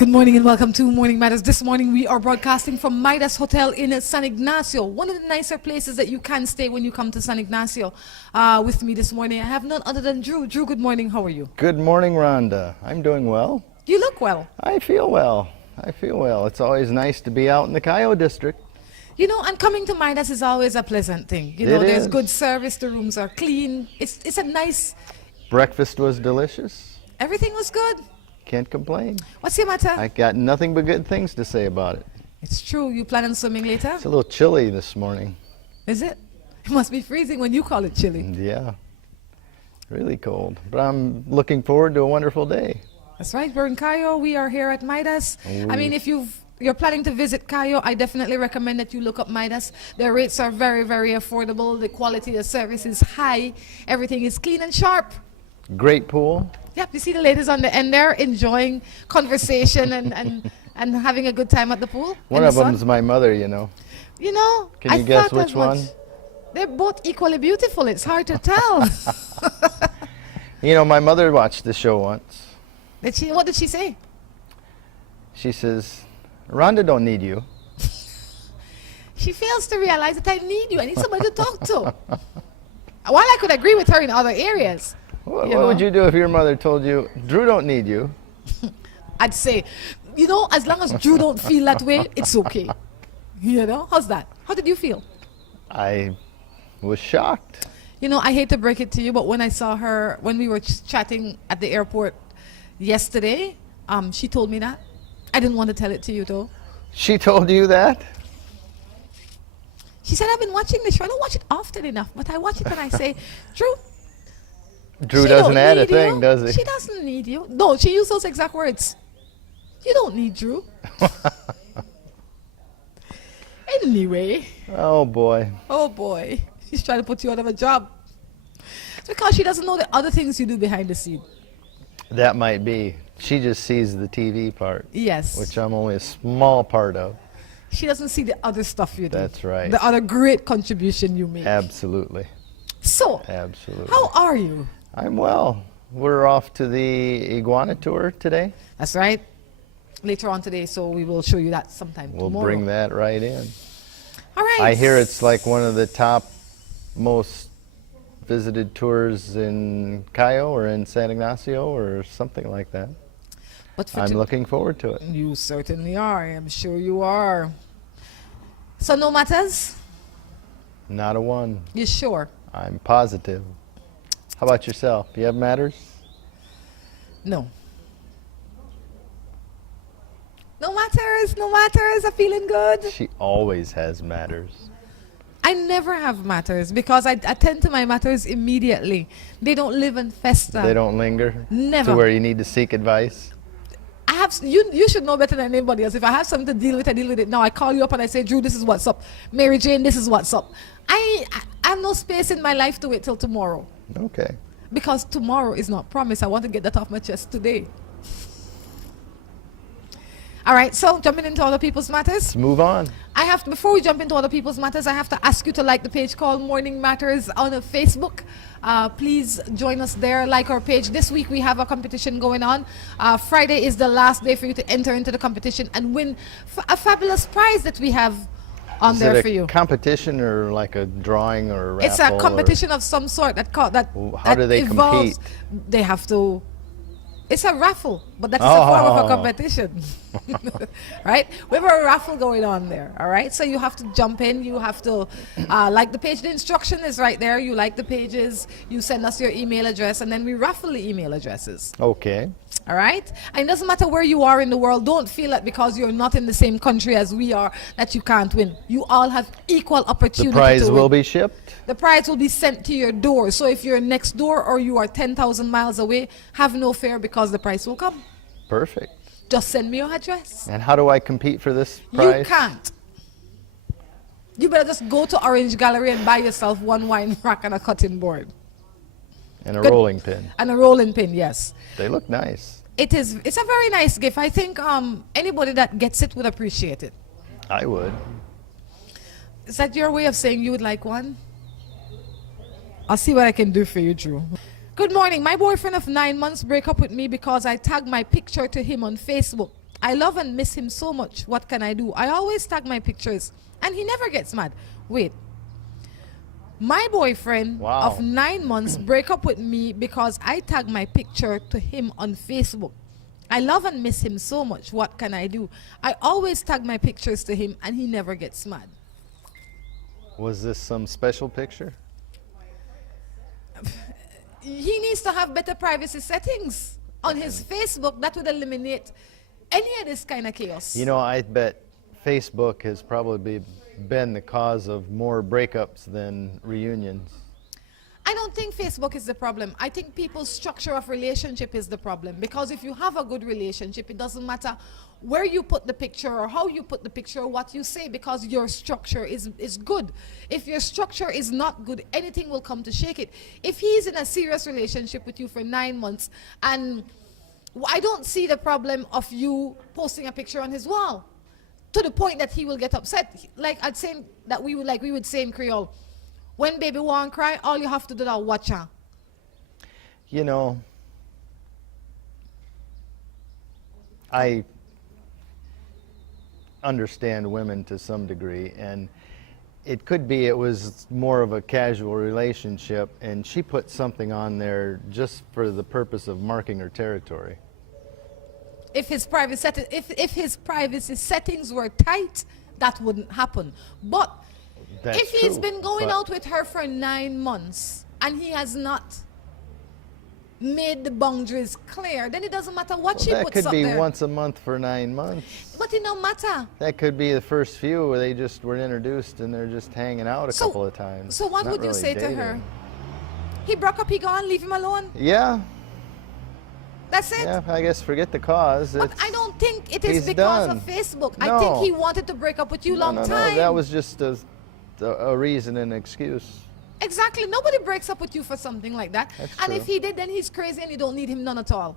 Good morning and welcome to Morning Matters. This morning we are broadcasting from Midas Hotel in San Ignacio, one of the nicer places that you can stay when you come to San Ignacio. With me this morning, I have none other than Drew. Drew, good morning. How are you? Good morning, Rhonda. I'm doing well. You look well. I feel well. It's always nice to be out in the Cayo district. You know, and coming to Midas is always a pleasant thing. You know, there's good service, the rooms are clean. It's a nice... Breakfast was delicious. Everything was good. Can't complain. What's your matter? I got nothing but good things to say about it. It's true. You plan on swimming later? It's a little chilly this morning. Is it? It must be freezing when you call it chilly. Yeah, really cold. But I'm looking forward to a wonderful day. That's right. We're in Cayo. We are here at Midas. I mean, if you're planning to visit Cayo, I definitely recommend that you look up Midas. Their rates are very, very affordable. The quality of service is high. Everything is clean and sharp. Great pool. Yep, you see the ladies on the end there enjoying conversation and having a good time at the pool. One of them's my mother, you know. You know, can you guess which one? They're both equally beautiful. It's hard to tell. You know, my mother watched the show once. Did she? What did she say? She says, Rhonda don't need you. She fails to realize that I need you. I need somebody to talk to. While I could agree with her in other areas. What would you do if your mother told you, Drew don't need you? I'd say, you know, as long as Drew don't feel that way, it's okay. You know, how's that? How did you feel? I was shocked. You know, I hate to break it to you, but when I saw her, when we were chatting at the airport yesterday, she told me that. I didn't want to tell it to you though. She told you that? She said, I've been watching the show. I don't watch it often enough, but I watch it and I say, Drew doesn't add a thing, does he? She doesn't need you. No, she used those exact words. You don't need Drew. Anyway. Oh, boy. Oh, boy. She's trying to put you out of a job. It's because she doesn't know the other things you do behind the scene. That might be. She just sees the TV part. Yes. Which I'm only a small part of. She doesn't see the other stuff you do. That's right. The other great contribution you make. Absolutely. So, absolutely. How are you? I'm well. We're off to the iguana tour today. That's right. Later on today, so we will show you that sometime tomorrow. We'll bring that right in. All right. I hear it's like one of the top most visited tours in Cayo or in San Ignacio or something like that. But I'm looking forward to it. You certainly are. I'm sure you are. So no matters? Not a one. You sure? I'm positive. How about yourself? You have matters? No. No matters, no matters. I'm feeling good. She always has matters. I never have matters because I attend to my matters immediately. They don't live and fester. They don't linger? Never. To where you need to seek advice? I have. You should know better than anybody else. If I have something to deal with, I deal with it now. I call you up and I say, Drew, this is what's up. Mary Jane, this is what's up. I have no space in my life to wait till tomorrow. Okay. Because tomorrow is not promised. I want to get that off my chest today. All right, so jumping into other people's matters. Let's move on. Before we jump into other people's matters, I have to ask you to like the page called Morning Matters on Facebook. Please join us there, like our page. This week we have a competition going on. Friday is the last day for you to enter into the competition and win a fabulous prize that we have on there for you. Is it a competition or like a drawing or a raffle? It's a competition of some sort How do they compete? They have to. It's a raffle, but that's a form of a competition. Right? We have a raffle going on there, all right? So you have to jump in. You have to like the page. The instruction is right there. You like the pages. You send us your email address, and then we raffle the email addresses. Okay. All right? And it doesn't matter where you are in the world. Don't feel that because you're not in the same country as we are that you can't win. You all have equal opportunity to win. The prize will be shipped? The prize will be sent to your door. So if you're next door or you are 10,000 miles away, have no fear because the prize will come. Perfect. Just send me your address. And how do I compete for this prize? You can't. You better just go to Orange Gallery and buy yourself one wine rack and a cutting board. And a rolling pin. And a rolling pin, yes. They look nice. It is. It's a very nice gift. I think anybody that gets it would appreciate it. I would. Is that your way of saying you would like one? I'll see what I can do for you, Drew. Good morning. My boyfriend of 9 months broke up with me because I tagged my picture to him on Facebook. I love and miss him so much. What can I do? I always tag my pictures and he never gets mad. Wait. My boyfriend of 9 months break up with me because I tag my picture to him on Facebook. I love and miss him so much. What can I do? I always tag my pictures to him and he never gets mad. Was this some special picture? He needs to have better privacy settings on his Facebook. That would eliminate any of this kind of chaos. You know, I bet Facebook has probably been the cause of more breakups than reunions. I don't think Facebook is the problem. I think people's structure of relationship is the problem. Because if you have a good relationship, it doesn't matter where you put the picture or how you put the picture or what you say, because your structure is good. If your structure is not good, anything will come to shake it. If he's in a serious relationship with you for 9 months, and I don't see the problem of you posting a picture on his wall to the point that he will get upset. Like I'd say that we would say in Creole, when baby won't cry, all you have to do is watch her. You know, I understand women to some degree, and it could be it was more of a casual relationship and she put something on there just for the purpose of marking her territory. If his privacy settings were tight, that wouldn't happen. But if he's been going out with her for 9 months and he has not made the boundaries clear, then it doesn't matter what she puts up there. That could be once a month for 9 months. But it don't matter. That could be the first few where they just were introduced and they're just hanging out a couple of times. So what would you say to her? He broke up, he gone, leave him alone? Yeah. That's it? Yeah, I guess forget the cause. But I don't think it is because of Facebook. No. I think he wanted to break up with you long time. No, that was just a reason and excuse. Exactly. Nobody breaks up with you for something like that. That's and true. if he did, then he's crazy and you don't need him none at all.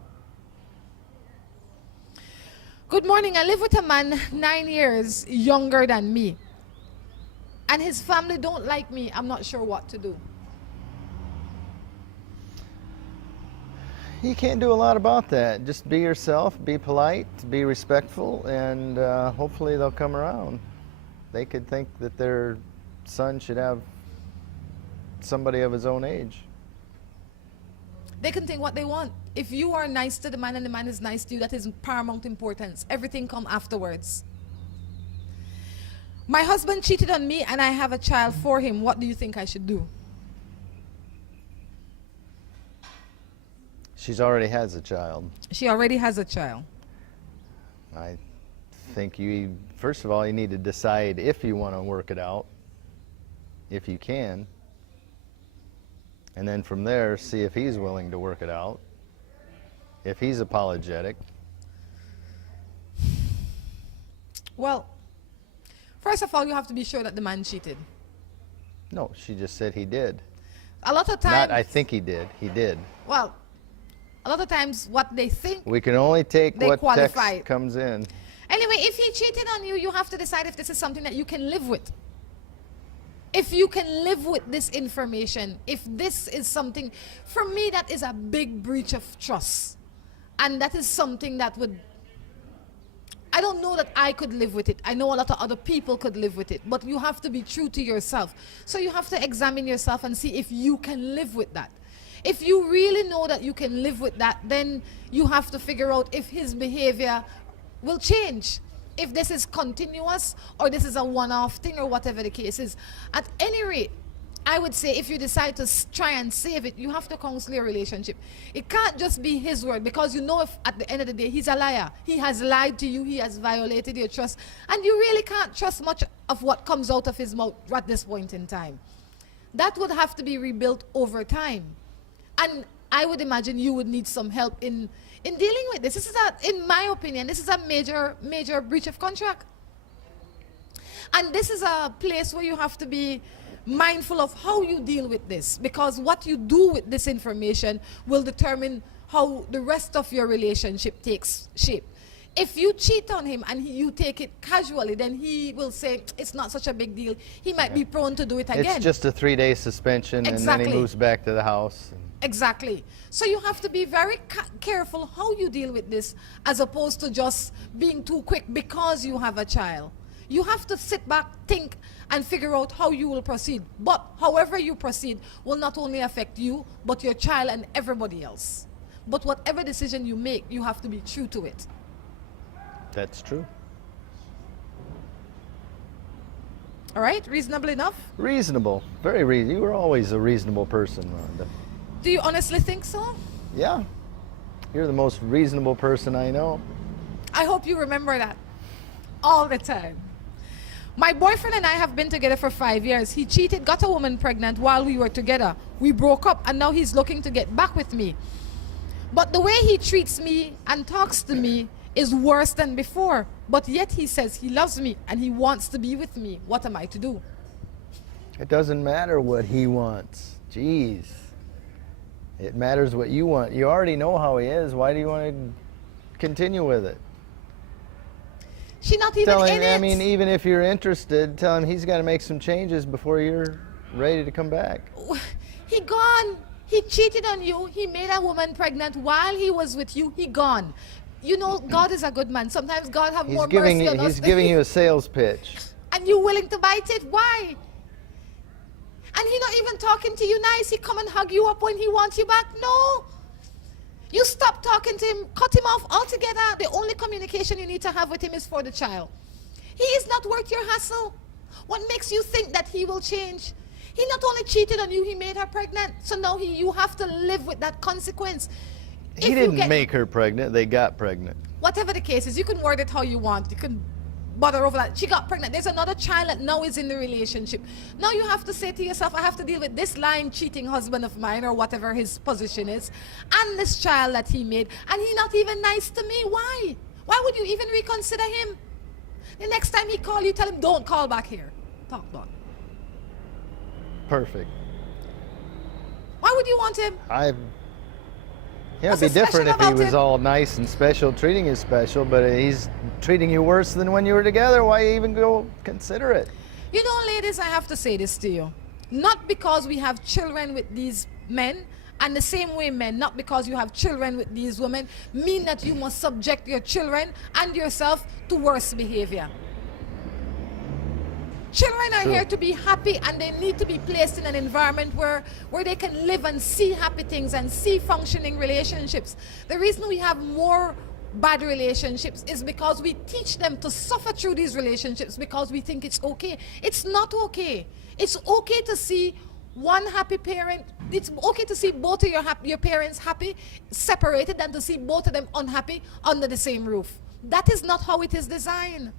Good morning. I live with a man 9 years younger than me. And his family don't like me. I'm not sure what to do. You can't do a lot about that. Just be yourself, be polite, be respectful, and hopefully they'll come around. They could think that their son should have somebody of his own age. They can think what they want. If you are nice to the man and the man is nice to you, that is paramount importance. Everything comes afterwards. My husband cheated on me and I have a child for him. What do you think I should do? She's already has a child. She already has a child. I think first of all, you need to decide if you want to work it out, if you can. And then from there, see if he's willing to work it out, if he's apologetic. Well, first of all, you have to be sure that the man cheated. No, she just said he did. A lot of times... Not I think he did. He did. Well, a lot of times what they think... We can only take what text comes in. Anyway, if he cheated on you, you have to decide if this is something that you can live with. If you can live with this information, if this is something... For me, that is a big breach of trust. And that is something that would... I don't know that I could live with it. I know a lot of other people could live with it. But you have to be true to yourself. So you have to examine yourself and see if you can live with that. If you really know that you can live with that, then you have to figure out if his behavior will change. If this is continuous or this is a one-off thing or whatever the case is. At any rate, I would say if you decide to try and save it, you have to counsel your relationship. It can't just be his word, because you know if at the end of the day he's a liar. He has lied to you, he has violated your trust, and you really can't trust much of what comes out of his mouth at this point in time. That would have to be rebuilt over time. And I would imagine you would need some help in dealing with this. This is in my opinion, this is a major breach of contract. And this is a place where you have to be mindful of how you deal with this, because what you do with this information will determine how the rest of your relationship takes shape. If you cheat on him and you take it casually, then he will say it's not such a big deal. He might be prone to do it again. It's just a 3-day suspension, and then he moves back to the house. Exactly. So you have to be very careful how you deal with this, as opposed to just being too quick because you have a child. You have to sit back, think, and figure out how you will proceed. But however you proceed will not only affect you, but your child and everybody else. But whatever decision you make, you have to be true to it. That's true. All right? Reasonable enough? Reasonable. Very reasonable. You were always a reasonable person, Rhonda. Do you honestly think so? Yeah. You're the most reasonable person I know. I hope you remember that all the time. My boyfriend and I have been together for 5 years. He cheated, got a woman pregnant while we were together. We broke up, and now he's looking to get back with me. But the way he treats me and talks to me is worse than before. But yet he says he loves me and he wants to be with me. What am I to do? It doesn't matter what he wants. Jeez. It matters what you want. You already know how he is. Why do you want to continue with it? She's not even Tell in him, it. I mean, even if you're interested, tell him he's got to make some changes before you're ready to come back. He gone. He cheated on you. He made a woman pregnant while he was with you. He gone. You know, God is a good man. Sometimes God have more mercy on us. He's giving you a sales pitch. And you willing to bite it? Why? And he not even talking to you nice. He come and hug you up when he wants you back. No. You stop talking to him. Cut him off altogether. The only communication you need to have with him is for the child. He is not worth your hassle. What makes you think that he will change? He not only cheated on you, he made her pregnant. So now you have to live with that consequence. He didn't make her pregnant. They got pregnant. Whatever the case is, you can word it how you want. You can bother over that. She got pregnant. There's another child that now is in the relationship. Now you have to say to yourself, I have to deal with this lying, cheating husband of mine, or whatever his position is, and this child that he made. And he's not even nice to me. Why? Why would you even reconsider him? The next time he call you, tell him, don't call back here. Talk about. Perfect. Why would you want him? Yeah, it'd be different if he was all nice and special, treating you special, but he's treating you worse than when you were together. Why even go consider it? You know, ladies, I have to say this to you. Not because we have children with these men, and the same way men, not because you have children with these women, mean that you must subject your children and yourself to worse behavior. Children are here to be happy, and they need to be placed in an environment where they can live and see happy things and see functioning relationships. The reason we have more bad relationships is because we teach them to suffer through these relationships because we think it's okay. It's not okay. It's okay to see one happy parent. It's okay to see both of your parents happy, separated, than to see both of them unhappy under the same roof. That is not how it is designed.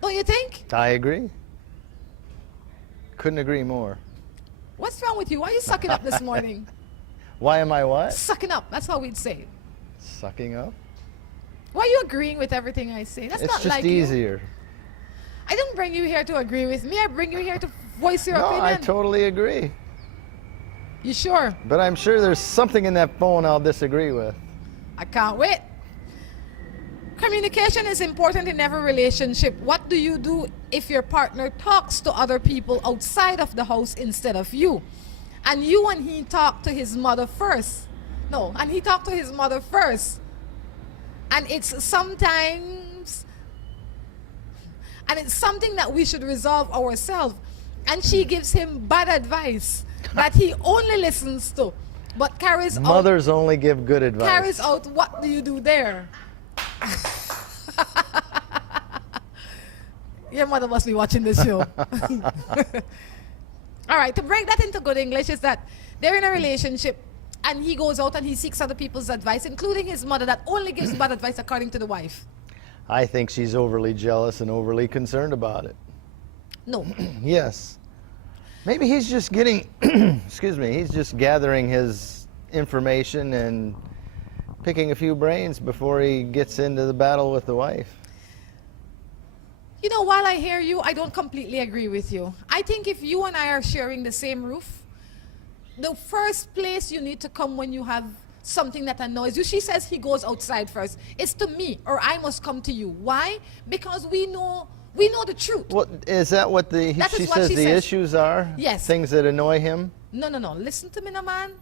Don't you think? I agree. Couldn't agree more. What's wrong with you? Why are you sucking up this morning? Why am I what? Sucking up. That's how we'd say it. Sucking up? Why are you agreeing with everything I say? That's not like you. It's just easier. I didn't bring you here to agree with me. I bring you here to voice your opinion. No, I totally agree. You sure? But I'm sure there's something in that phone I'll disagree with. I can't wait. Communication is important in every relationship. What do you do if your partner talks to other people outside of the house instead of you? And you and he talk to his mother first. No, and he talked to his mother first. And it's sometimes, and it's something that we should resolve ourselves. And she gives him bad advice that he only listens to, but carries out. Mothers only give good advice. Carries out. What do you do there? Your mother must be watching this show. All right, to break that into good English is that they're in a relationship and he goes out and he seeks other people's advice, including his mother that only gives bad advice according to the wife. I think she's overly jealous and overly concerned about it. No. Yes. Maybe he's just getting, excuse me, he's just gathering his information and picking a few brains before he gets into the battle with the wife. You know, while I hear you, I don't completely agree with you. I think if you and I are sharing the same roof, the first place you need to come when you have something that annoys you, she says he goes outside first, it's to me, or I must come to you. Why? Because we know the truth. What is that? What she says the issues are? Yes. Things that annoy him. No. Listen to me, no man.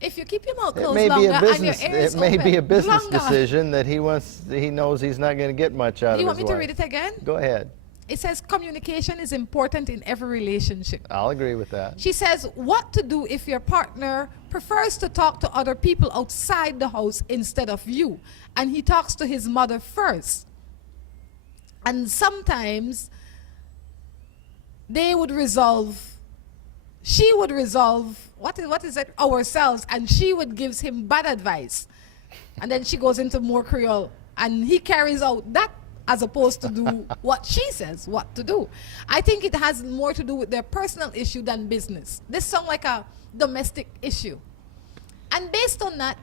If you keep your mouth It closed may be longer a and your business. ears It may be a open business longer. decision that he knows he's not going to get much out Do you of want his me to wife. read it again? Go ahead. It says communication is important in every relationship. I'll agree with that. She says what to do if your partner prefers to talk to other people outside the house instead of you, and he talks to his mother first. And sometimes she would resolve what is it, ourselves, and she would give him bad advice, and then she goes into more Creole, and he carries out that as opposed to do what she says what to do. I think it has more to do with their personal issue than business. This sounds like a domestic issue, and based on that,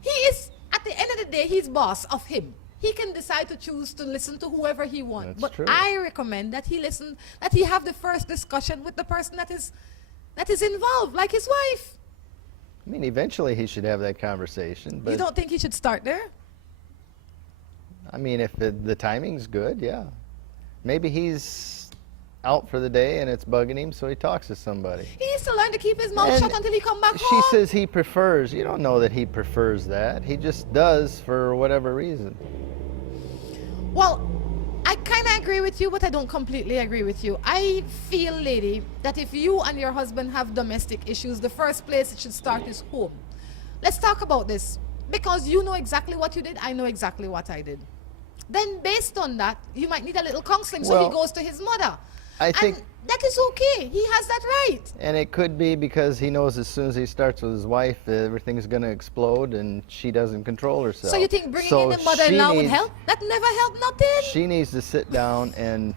he is, at the end of the day, he's boss of him. He can decide to choose to listen to whoever he wants. That's but true. I recommend that he have the first discussion with the person that is involved, like his wife. I mean, eventually he should have that conversation. But You don't think he should start there? I mean, if the timing's good, yeah. Maybe he's out for the day and it's bugging him, so he talks to somebody. He needs to learn to keep his mouth And shut until he come back She home. says he prefers. You don't know that he prefers that. He just does for whatever reason. Well, I kind of agree with you, but I don't completely agree with you. I feel, lady, that if you and your husband have domestic issues, the first place it should start is home. Let's talk about this. Because you know exactly what you did, I know exactly what I did. Then based on that, you might need a little counseling, so he Well, goes to his mother. I think, and that is okay. He has that right. and it could be because he knows as soon as he starts with his wife, everything's going to explode and she doesn't control herself. So you think bringing in the mother-in-law would help? That never helped nothing. She needs to sit down and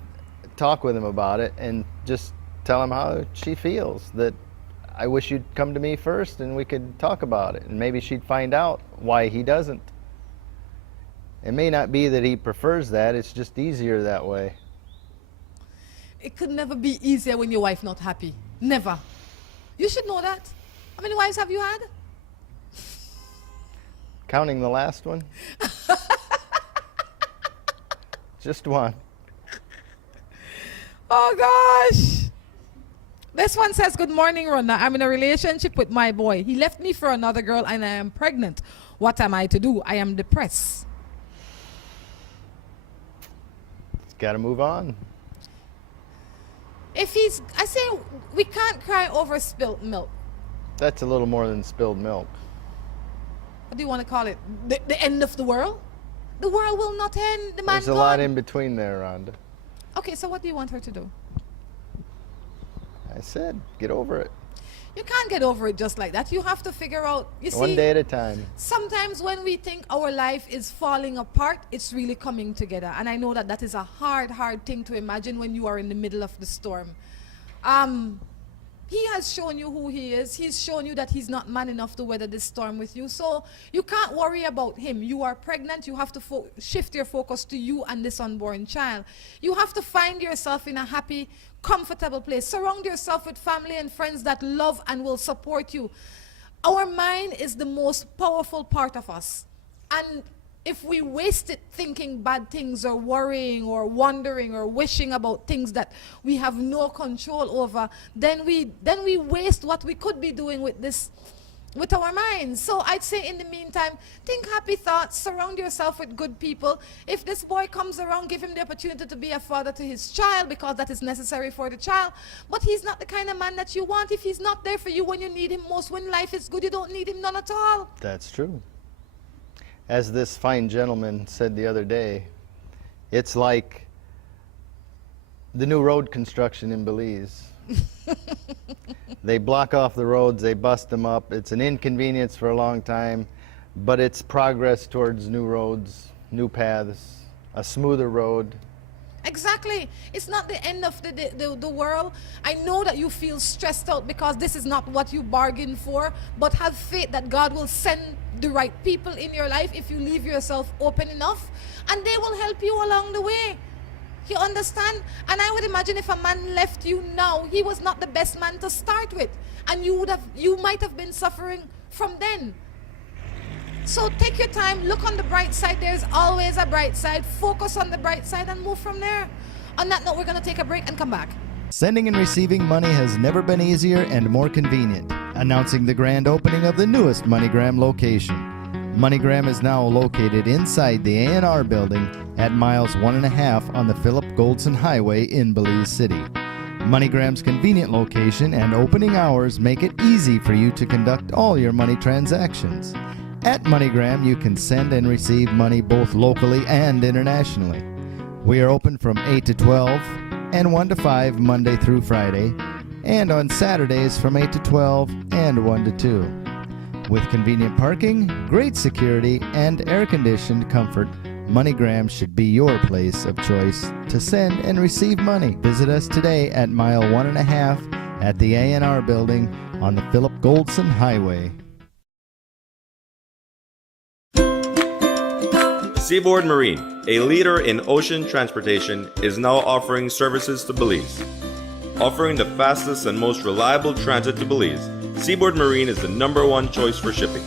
talk with him about it and just tell him how she feels, that I wish you'd come to me first and we could talk about it. And maybe she'd find out why he doesn't. It may not be that he prefers that, it's just easier that way. It could never be easier when your wife not happy. Never. You should know that. How many wives have you had? Counting the last one? Just one. Oh gosh. This one says, good morning, Rhonda. I'm in a relationship with my boy. He left me for another girl and I am pregnant. What am I to do? I am depressed. Got to move on. I say, we can't cry over spilt milk. That's a little more than spilled milk. What do you want to call it? The end of the world? The world will not end. The man There's a gone. lot in between there, Rhonda. Okay, so what do you want her to do? I said, get over it. You can't get over it just like that. You have to figure out, you see. One day at a time. Sometimes when we think our life is falling apart, it's really coming together. And I know that that is a hard, hard thing to imagine when you are in the middle of the storm. He has shown you who he is. He's shown you that he's not man enough to weather this storm with you. So you can't worry about him. You are pregnant. You have to shift your focus to you and this unborn child. You have to find yourself in a happy, comfortable place. Surround yourself with family and friends that love and will support you. Our mind is the most powerful part of us. And if we waste it thinking bad things or worrying or wondering or wishing about things that we have no control over, then we waste what we could be doing with our minds. So I'd say in the meantime, think happy thoughts, surround yourself with good people. If this boy comes around, give him the opportunity to be a father to his child because that is necessary for the child. But he's not the kind of man that you want. If he's not there for you when you need him most, when life is good, you don't need him none at all. That's true. As this fine gentleman said the other day, it's like the new road construction in Belize. They block off the roads, they bust them up. It's an inconvenience for a long time, but it's progress towards new roads, new paths, a smoother road. Exactly. It's not the end of the world. I know that you feel stressed out because this is not what you bargained for, but have faith that God will send the right people in your life if you leave yourself open enough, and they will help you along the way. You understand? And I would imagine if a man left you now, he was not the best man to start with, and you might have been suffering from then. So take your time, look on the bright side. There's always a bright side. Focus on the bright side and move from there. On that note, we're going to take a break and come back. Sending and receiving money has never been easier and more convenient. Announcing the grand opening of the newest MoneyGram location. MoneyGram is now located inside the A&R building at miles 1.5 on the Philip Goldson Highway in Belize City. MoneyGram's convenient location and opening hours make it easy for you to conduct all your money transactions. At MoneyGram, you can send and receive money both locally and internationally. We are open from 8 to 12 and 1 to 5 Monday through Friday, and on Saturdays from 8 to 12 and 1 to 2. With convenient parking, great security, and air-conditioned comfort, MoneyGram should be your place of choice to send and receive money. Visit us today at mile 1.5 at the A&R building on the Philip Goldson Highway. Seaboard Marine, a leader in ocean transportation, is now offering services to Belize. Offering the fastest and most reliable transit to Belize, Seaboard Marine is the #1 choice for shipping.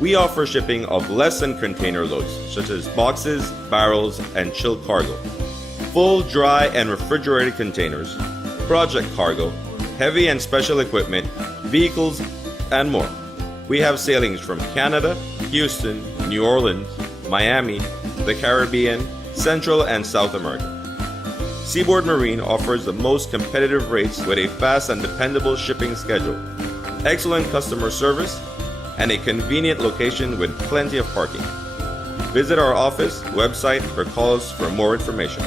We offer shipping of less than container loads, such as boxes, barrels, and chilled cargo, full, dry, and refrigerated containers, project cargo, heavy and special equipment, vehicles, and more. We have sailings from Canada, Houston, New Orleans, Miami, the Caribbean, Central and South America. Seaboard Marine offers the most competitive rates with a fast and dependable shipping schedule, excellent customer service, and a convenient location with plenty of parking. Visit our office, website, or call us for more information.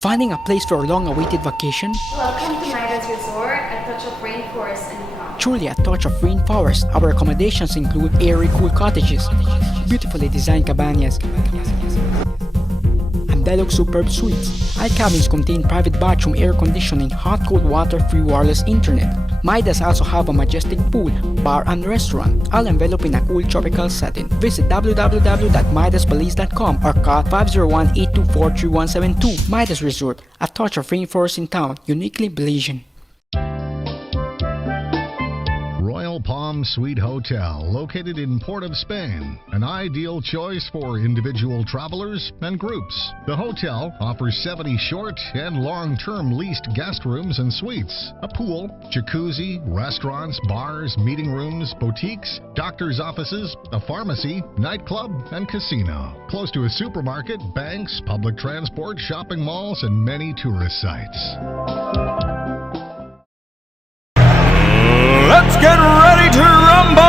Finding a place for a long-awaited vacation? Welcome to Midas Resort, a touch of rainforest and calm. Truly a touch of rainforest. Our accommodations include airy, cool cottages, beautifully designed cabanas, and deluxe superb suites. All cabins contain private bathroom, air conditioning, hot cold water, free wireless internet. Midas also have a majestic pool, bar, and restaurant, all enveloped in a cool tropical setting. Visit www.midasbelize.com or call 501-824-3172. Midas Resort, a touch of rainforest in town, uniquely Belizean. Royal Palm Suite Hotel, located in Port of Spain, an ideal choice for individual travelers and groups. The hotel offers 70 short and long-term leased guest rooms and suites, a pool, jacuzzi, restaurants, bars, meeting rooms, boutiques, doctor's offices, a pharmacy, nightclub, and casino. Close to a supermarket, banks, public transport, shopping malls, and many tourist sites. Let's get ready to rumble!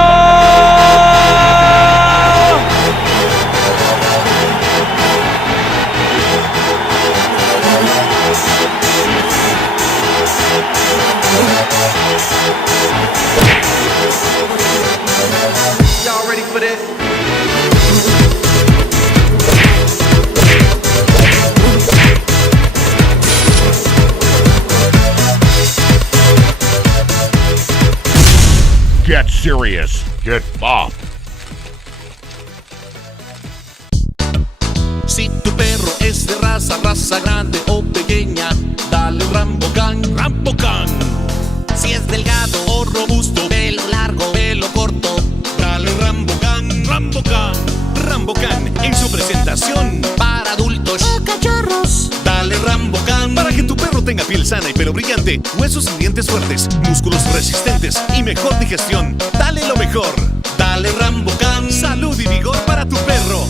Y'all ready for this? Get serious. Get pop. Si tu perro es de raza grande o pequeña, dale Rambocan, Rambocan. Si es delgado o robusto, pelo largo, pelo corto, dale Rambocan, Rambocan. Rambocan en su presentación para adultos o cachorros. Dale Rambocan para que tu perro tenga piel sana y pelo brillante, huesos y dientes fuertes, músculos resistentes y mejor digestión. Dale lo mejor. Dale Rambocan. Salud y vigor para tu perro.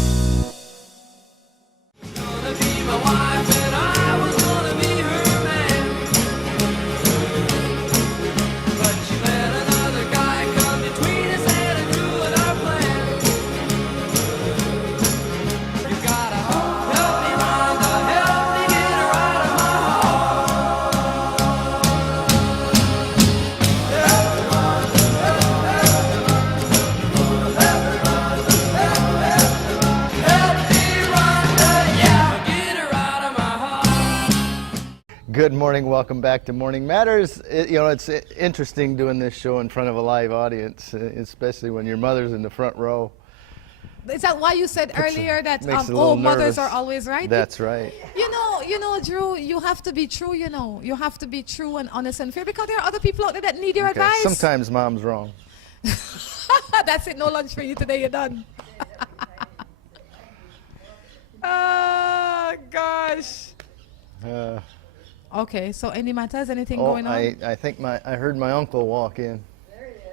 Good morning, welcome back to Morning Matters. It's interesting doing this show in front of a live audience, especially when your mother's in the front row. Is that why you said earlier that mothers are always right? That's right. You know, Drew, you have to be true, You have to be true and honest and fair because there are other people out there that need your advice. Sometimes mom's wrong. That's it, no lunch for you today, you're done. Oh, gosh. Okay, so any matters, anything going on? I think I heard my uncle walk in.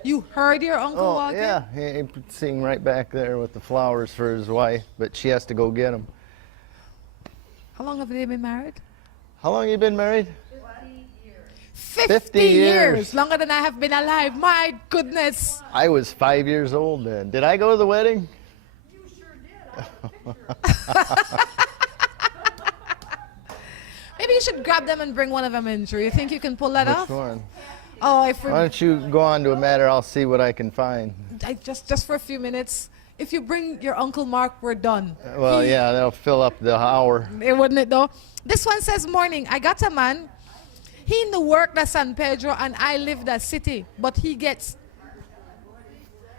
You heard your uncle walk in? Yeah, he's sitting right back there with the flowers for his wife, but she has to go get them. How long have they been married? How long have you been married? 50 years. Longer than I have been alive. My goodness. I was 5 years old then. Did I go to the wedding? You sure did. Maybe you should grab them and bring one of them in, Drew. You think you can pull that off? Which one? Oh, Why don't you go on to a matter? I'll see what I can find. Just for a few minutes. If you bring your Uncle Mark, we're done. Well, yeah, that'll fill up the hour. Wouldn't it though? This one says, morning. I got a man. He in the work at San Pedro and I live that city, but he gets.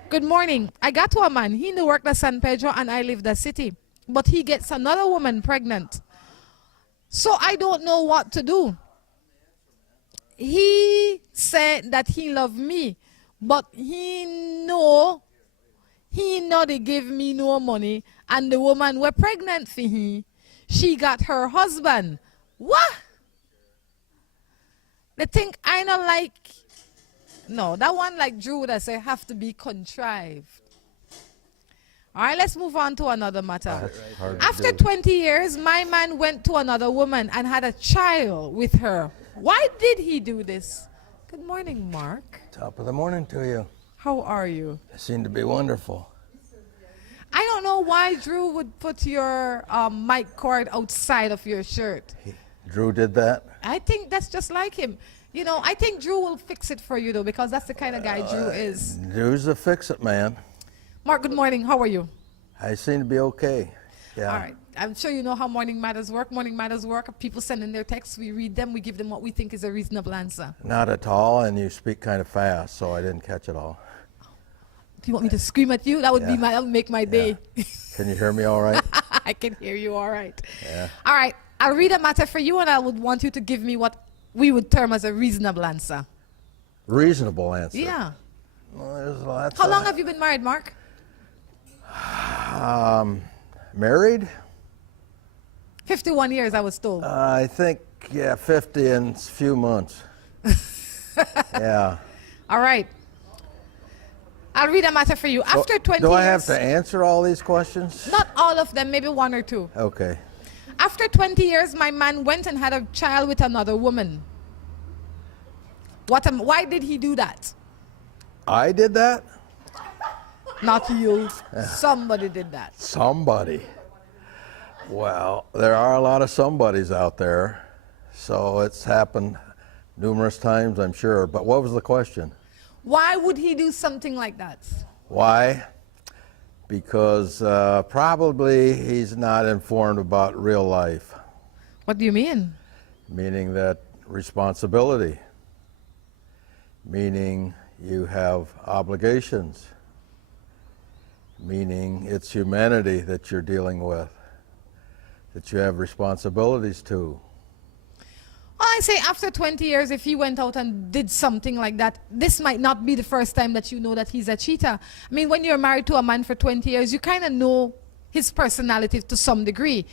Good morning. I got to a man. He in the work at San Pedro and I live that city, but he gets another woman pregnant. So I don't know what to do. He said that he loved me, but he know they give me no money, and the woman were pregnant for him. She got her husband. What? They think I don't like. No, that one like Drew would have said have to be contrived. All right, let's move on to another matter. After 20 years, my man went to another woman and had a child with her. Why did he do this? Good morning, Mark. Top of the morning to you. How are you? You seem to be wonderful. I don't know why Drew would put your mic cord outside of your shirt. Drew did that? I think that's just like him. You know, I think Drew will fix it for you, though, because that's the kind of guy Drew is. Drew's a fix-it man. Mark, good morning. How are you? I seem to be okay. Yeah. All right. I'm sure you know how Morning Matters work. Morning Matters work. People send in their texts. We read them. We give them what we think is a reasonable answer. Not at all, and you speak kind of fast, so I didn't catch it all. Do you want me to scream at you? That would be that would make my day. Can you hear me all right? I can hear you all right. Yeah. All right. I'll read a matter for you, and I would want you to give me what we would term as a reasonable answer. Reasonable answer? Yeah. Well, there's lots. How long have you been married, Mark? Married? 51 years, I was told. I think, 50 in a few months. Yeah. All right. I'll read a matter for you. After 20 years... Do I have years, to answer all these questions? Not all of them, maybe one or two. Okay. After 20 years, my man went and had a child with another woman. Why did he do that? I did that? Not you. Somebody did that. Somebody. Well, there are a lot of somebodies out there, so it's happened numerous times, I'm sure. But what was the question? Why would he do something like that? Why? Because probably he's not informed about real life. What do you mean? Meaning that responsibility. Meaning you have obligations. Meaning it's humanity that you're dealing with, that you have responsibilities to. Well, I say after 20 years, if he went out and did something like that, this might not be the first time that you know that he's a cheater. I mean, when you're married to a man for 20 years, you kind of know his personality to some degree.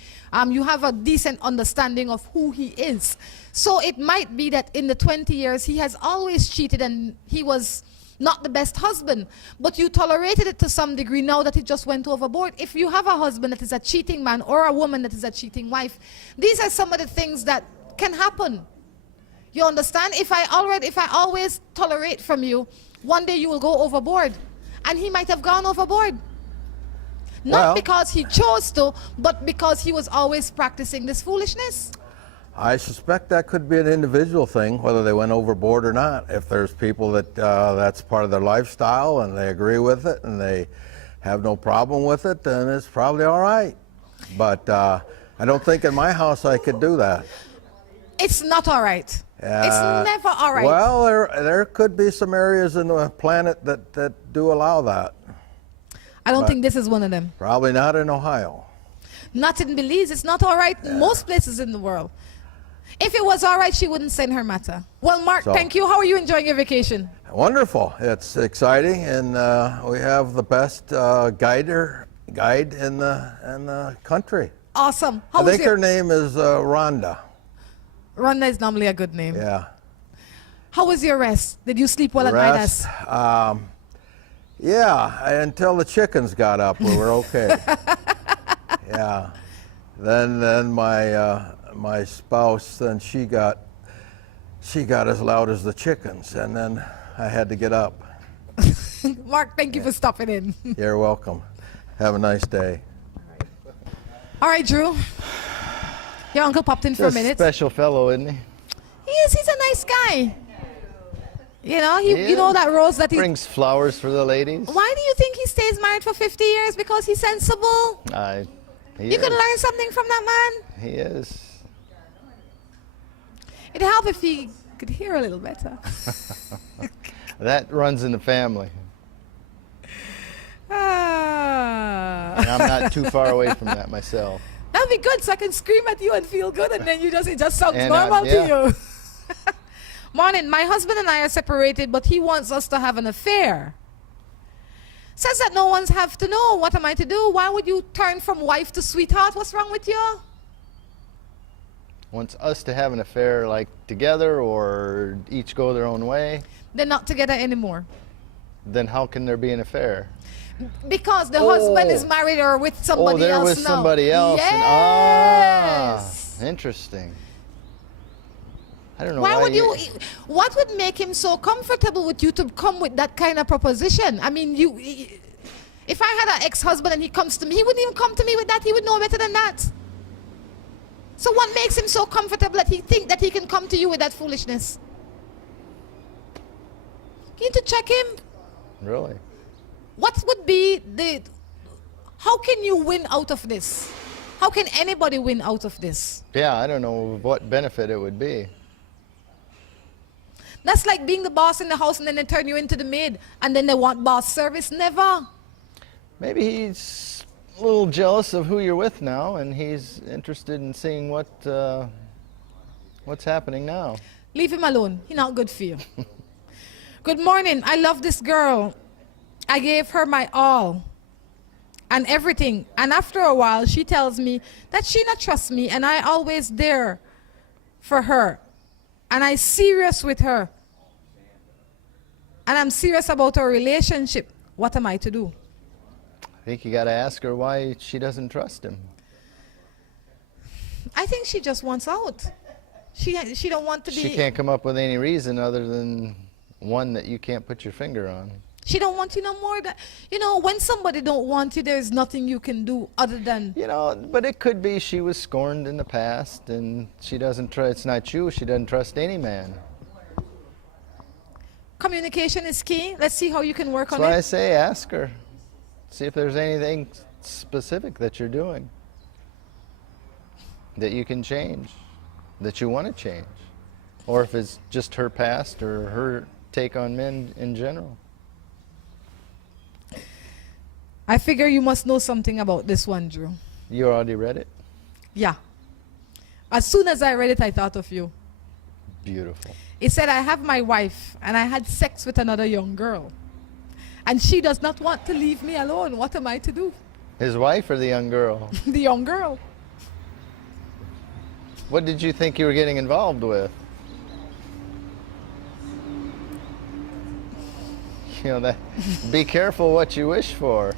You have a decent understanding of who he is. So it might be that in the 20 years, he has always cheated and he was not the best husband, but you tolerated it to some degree now that it just went overboard. If you have a husband that is a cheating man or a woman that is a cheating wife, these are some of the things that can happen. You understand? If I always tolerate from you, one day you will go overboard. And he might have gone overboard. Not because he chose to, but because he was always practicing this foolishness. I suspect that could be an individual thing, whether they went overboard or not. If there's people that that's part of their lifestyle and they agree with it and they have no problem with it, then it's probably all right. But I don't think in my house I could do that. It's not all right. It's never all right. Well, there could be some areas in the planet that do allow that. I don't think this is one of them. Probably not in Ohio. Not in Belize. It's not all right in most places in the world. If it was all right, she wouldn't send her matter. Well, Mark, thank you. How are you enjoying your vacation? Wonderful. It's exciting, and we have the best guide in the country. Awesome. I think her name is Rhonda. Rhonda is normally a good name. Yeah. How was your rest? Did you sleep well at Rest, Midas? yeah, until the chickens got up, we were okay. Yeah. Then my spouse, then she got as loud as the chickens, and then I had to get up. Mark, thank you for stopping in. You're welcome. Have a nice day. All right, Drew. Your uncle popped in for a He's a minute. special fellow, isn't he? He is. He's a nice guy. You know, you know that rose that he brings flowers for the ladies. Why do you think he stays married for 50 years? Because he's sensible. You can learn something from that man. He is. It'd help if he could hear a little better. That runs in the family. Ah. And I'm not too far away from that myself. That'd be good, so I can scream at you and feel good, and then it just sounds And, normal yeah. to you. Morning, my husband and I are separated, but he wants us to have an affair. Says that no one's have to know. What am I to do? Why would you turn from wife to sweetheart? What's wrong with you? Wants us to have an affair, like together, or each go their own way. They're not together anymore. Then how can there be an affair? Because the husband is married or with somebody they're else with now. somebody else. Yes. Interesting. I don't know Why would you? What would make him so comfortable with you to come with that kind of proposition? I mean, if I had an ex-husband and he comes to me, he wouldn't even come to me with that. He would know better than that. So what makes him so comfortable that he think that he can come to you with that foolishness? You need to check him. Really? What would be how can you win out of this? How can anybody win out of this? Yeah, I don't know what benefit it would be. That's like being the boss in the house and then they turn you into the maid and then they want boss service. Never. Maybe he's a little jealous of who you're with now, and he's interested in seeing what's happening now. Leave him alone. He's not good for you. Good morning. I love this girl. I gave her my all and everything. And after a while, she tells me that she not trusts me and I always there for her. And I serious with her. And I'm serious about our relationship. What am I to do? I think you got to ask her why she doesn't trust him. I think she just wants out. She don't want to be. She can't come up with any reason other than one that you can't put your finger on. She don't want you no more. When somebody don't want you, there's nothing you can do other than. But it could be she was scorned in the past, and she doesn't trust. It's not you. She doesn't trust any man. Communication is key. Let's see how you can work on it. That's why I say ask her. See if there's anything specific that you're doing that you can change, that you want to change, or if it's just her past or her take on men in general. I figure you must know something about this one, Drew. You already read it? Yeah. As soon as I read it, I thought of you. Beautiful. It said, I have my wife, and I had sex with another young girl. And she does not want to leave me alone. What am I to do? His wife or the young girl? The young girl. What did you think you were getting involved with? Be careful what you wish for.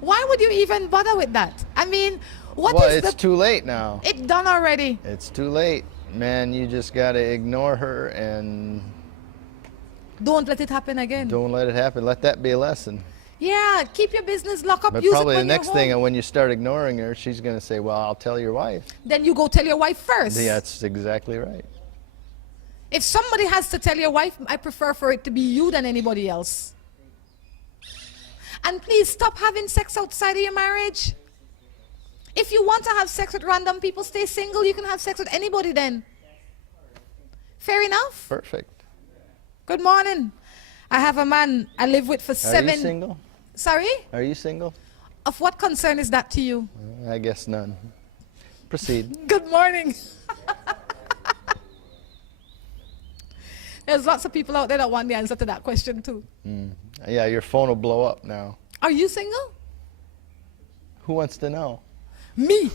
Why would you even bother with that? I mean, it's too late now. It's done already. It's too late. Man, you just got to ignore her and... Don't let it happen again. Don't let it happen. Let that be a lesson. Yeah, keep your business locked up. But Use probably it when the next you're thing, home. when you start ignoring her, she's going to say, well, I'll tell your wife. Then you go tell your wife first. Yeah, that's exactly right. If somebody has to tell your wife, I prefer for it to be you than anybody else. And please stop having sex outside of your marriage. If you want to have sex with random people, stay single. You can have sex with anybody then. Fair enough? Perfect. Good morning. I have a man I live with for 7... Are you single? Sorry? Are you single? Of what concern is that to you? I guess none. Proceed. Good morning. There's lots of people out there that want the answer to that question too. Yeah, your phone will blow up now. Are you single? Who wants to know? Me.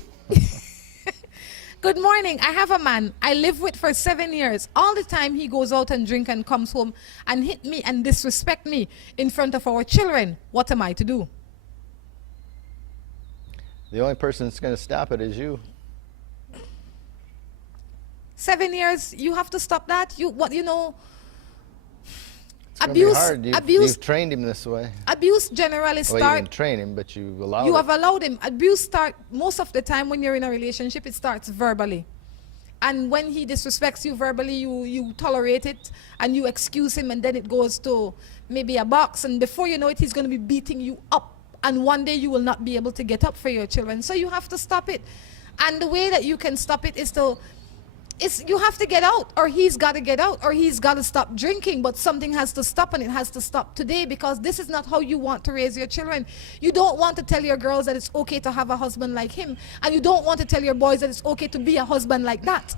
Good morning. I have a man I live with for 7 years. All the time he goes out and drink and comes home and hit me and disrespect me in front of our children. What am I to do? The only person that's going to stop it is you. 7 years, you have to stop that. You know. It's gonna be hard. You've trained him this way. Abuse generally Well, you didn't train him, but you allowed You it. have allowed him. Abuse start most of the time when you're in a relationship. It starts verbally, and when he disrespects you verbally, you tolerate it and you excuse him, and then it goes to maybe a box, and before you know it, he's going to be beating you up, and one day you will not be able to get up for your children. So you have to stop it, and the way that you can stop it is you have to get out, or he's got to get out, or he's got to stop drinking. But something has to stop, and it has to stop today, because this is not how you want to raise your children. You don't want to tell your girls that it's okay to have a husband like him, and you don't want to tell your boys that it's okay to be a husband like that.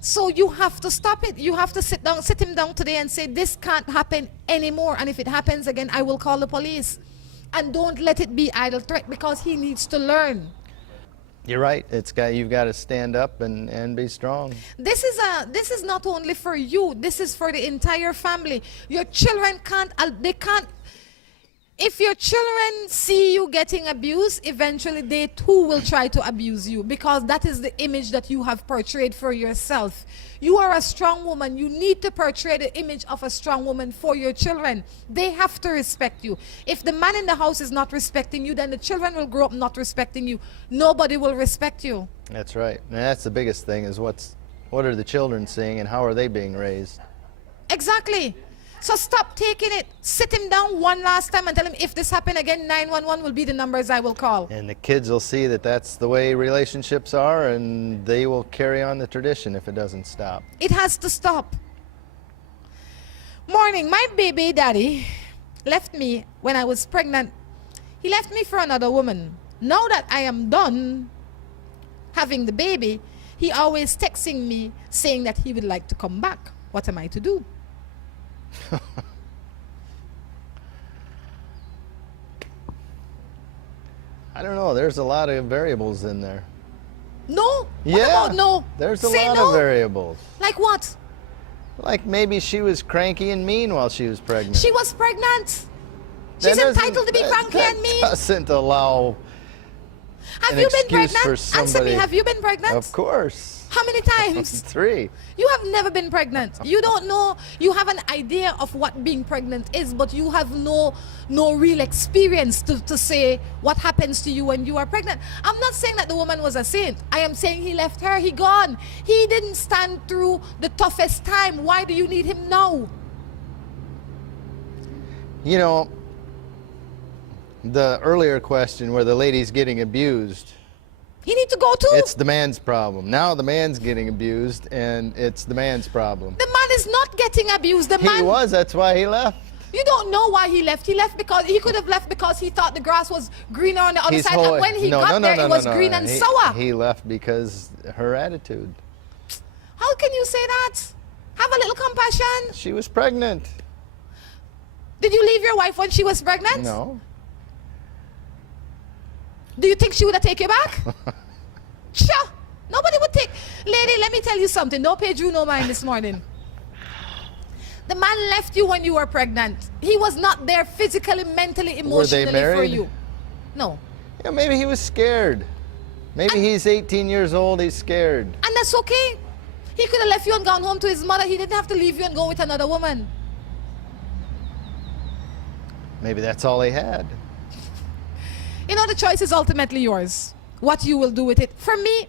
So you have to stop it. You have to sit him down today and say, this can't happen anymore, and if it happens again, I will call the police. And don't let it be idle threat, because he needs to learn. You're right. You've got to stand up and be strong. This is not only for you. This is for the entire family. Your children can't. If your children see you getting abused, eventually they too will try to abuse you, because that is the image that you have portrayed for yourself. You are a strong woman. You need to portray the image of a strong woman for your children. They have to respect you. If the man in the house is not respecting you, then the children will grow up not respecting you. Nobody will respect you. That's right. And that's the biggest thing, is what are the children seeing and how are they being raised? Exactly. So stop taking it. Sit him down one last time and tell him, if this happen again, 911 will be the numbers I will call. And the kids will see that that's the way relationships are, and they will carry on the tradition if it doesn't stop. It has to stop. Morning, my baby daddy left me when I was pregnant. He left me for another woman. Now that I am done having the baby, he always texting me saying that he would like to come back. What am I to do? I don't know. There's a lot of variables in there. No? Yeah. What about no? There's a Say lot no? of variables. Like what? Like maybe she was cranky and mean while she was pregnant. She was pregnant. That She's entitled to be that- cranky that and mean. doesn't allow Have an you been excuse pregnant? for Answer me, somebody- have you been pregnant? Of course. How many times? 3. You have never been pregnant. You don't know. You have an idea of what being pregnant is, but you have no real experience to say what happens to you when you are pregnant. I'm not saying that the woman was a saint. I am saying he left her. He gone. He didn't stand through the toughest time. Why do you need him now? You know, the earlier question where the lady's getting abused, He need to go too. it's the man's problem. Now the man's getting abused, and it's the man's problem. The man is not getting abused. The He man was. That's why he left. You don't know why he left. He left because he could have left because he thought the grass was greener on the other side. And when he got there, it was green and sour. He left because her attitude. How can you say that? Have a little compassion. She was pregnant. Did you leave your wife when she was pregnant? No. Do you think she would have taken you back? Sure. Nobody would take. Lady, let me tell you something. Don't pay Drew no mind this morning. The man left you when you were pregnant. He was not there physically, mentally, emotionally Were they married? for you. No. Yeah, maybe he was scared. Maybe he's 18 years old. He's scared. And that's okay. He could have left you and gone home to his mother. He didn't have to leave you and go with another woman. Maybe that's all he had. You know, the choice is ultimately yours. What you will do with it. For me,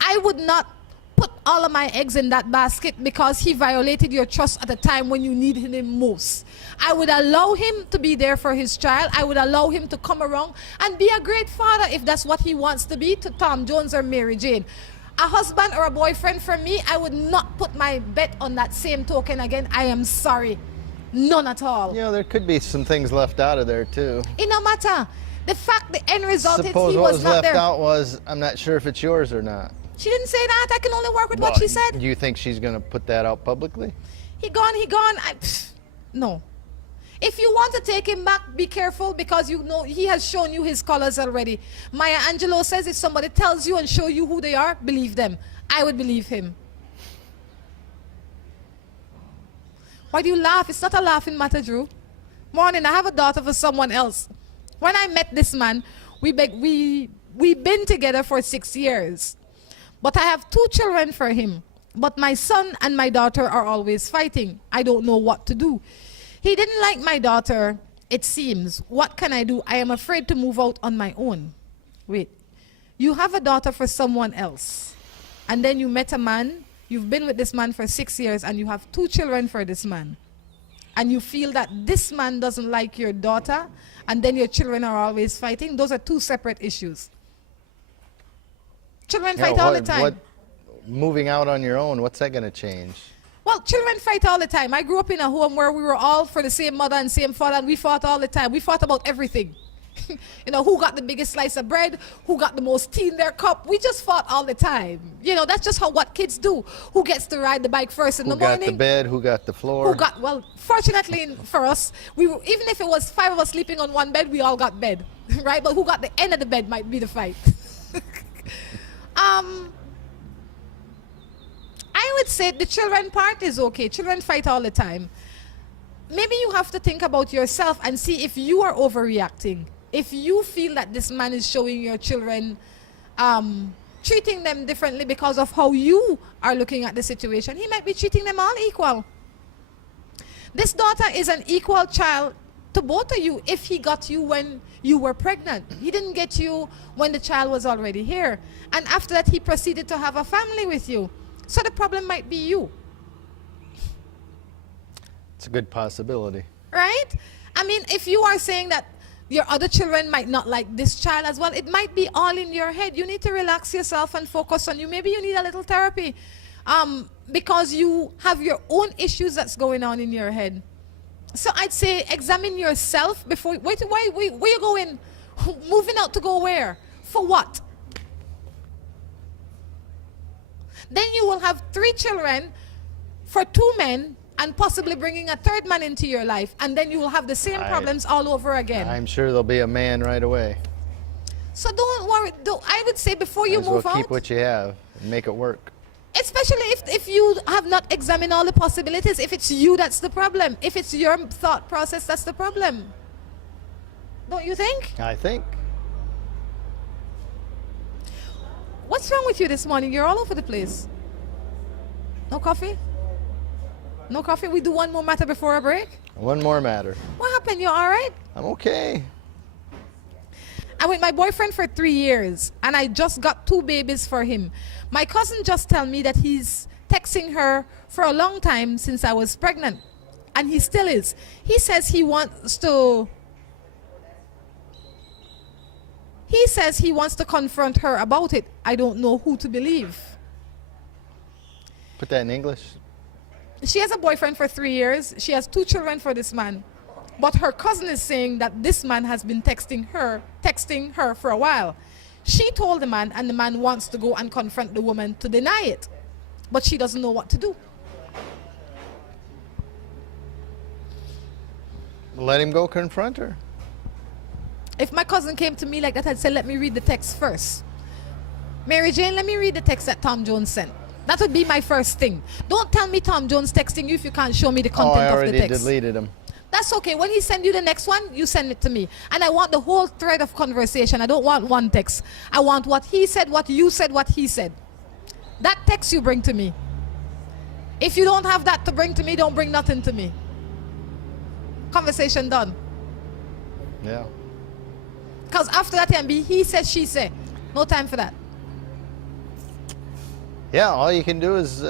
I would not put all of my eggs in that basket because he violated your trust at a time when you needed him most. I would allow him to be there for his child. I would allow him to come around and be a great father if that's what he wants to be to Tom Jones or Mary Jane. A husband or a boyfriend for me, I would not put my bet on that same token again. I am sorry. None at all. You know, there could be some things left out of there, too. It no matter. The fact, the end result is Suppose he what was was not left there. out was, I'm not sure if it's yours or not. She didn't say that. I can only work with what she said. Do you think she's going to put that out publicly? He gone. No. If you want to take him back, be careful, because you know he has shown you his colors already. Maya Angelou says if somebody tells you and show you who they are, believe them. I would believe him. Why do you laugh? It's not a laughing matter, Drew. Morning, I have a daughter for someone else. When I met this man, we've been together for 6 years. But I have 2 children for him. But my son and my daughter are always fighting. I don't know what to do. He didn't like my daughter, it seems. What can I do? I am afraid to move out on my own. Wait, you have a daughter for someone else, and then you met a man, you've been with this man for 6 years, and you have 2 children for this man. And you feel that this man doesn't like your daughter, and then your children are always fighting. Those are 2 separate issues. Children fight all the time. Moving out on your own, what's that going to change? Well, children fight all the time. I grew up in a home where we were all for the same mother and same father, and we fought all the time. We fought about everything. You know, who got the biggest slice of bread, who got the most tea in their cup. We just fought all the time. You know, that's just what kids do. Who gets to ride the bike first in the morning? Who got the bed, who got the floor? Well, fortunately for us, even if it was 5 of us sleeping on one bed, we all got bed, right? But who got the end of the bed might be the fight. I would say the children part is okay. Children fight all the time. Maybe you have to think about yourself and see if you are overreacting. If you feel that this man is showing your children, treating them differently because of how you are looking at the situation, he might be treating them all equal. This daughter is an equal child to both of you if he got you when you were pregnant. He didn't get you when the child was already here. And after that, he proceeded to have a family with you. So the problem might be you. It's a good possibility. Right? I mean, if you are saying that your other children might not like this child as well, it might be all in your head. You need to relax yourself and focus on you. Maybe you need a little therapy because you have your own issues that's going on in your head. So I'd say examine yourself before. Where you going? Moving out to go where? For what? Then you will have 3 children for 2 men and possibly bringing a 3rd man into your life. And then you will have the same problems all over again. I'm sure there'll be a man right away. So don't worry. I would say before you move out, keep what you have and make it work. Especially if you have not examined all the possibilities. If it's you, that's the problem. If it's your thought process, that's the problem. Don't you think? I think. What's wrong with you this morning? You're all over the place. No coffee? No coffee? We do one more matter before a break? One more matter. What happened? You all right? I'm okay. I'm with my boyfriend for 3 years, and I just got 2 babies for him. My cousin just told me that he's texting her for a long time since I was pregnant, and he still is. He says he wants to confront her about it. I don't know who to believe. Put that in English. She has a boyfriend for 3 years. She has 2 children for this man. But her cousin is saying that this man has been texting her for a while. She told the man, and the man wants to go and confront the woman to deny it. But she doesn't know what to do. Let him go confront her. If my cousin came to me like that, I'd say, let me read the text first. Mary Jane, let me read the text that Tom Jones sent. That would be my first thing. Don't tell me Tom Jones texting you if you can't show me the content of the text. I already deleted him. That's okay. When he send you the next one, you send it to me. And I want the whole thread of conversation. I don't want one text. I want what he said, what you said, what he said. That text you bring to me. If you don't have that to bring to me, don't bring nothing to me. Conversation done. Yeah. Because after that, it can be he said, she said. No time for that. Yeah, all you can do is,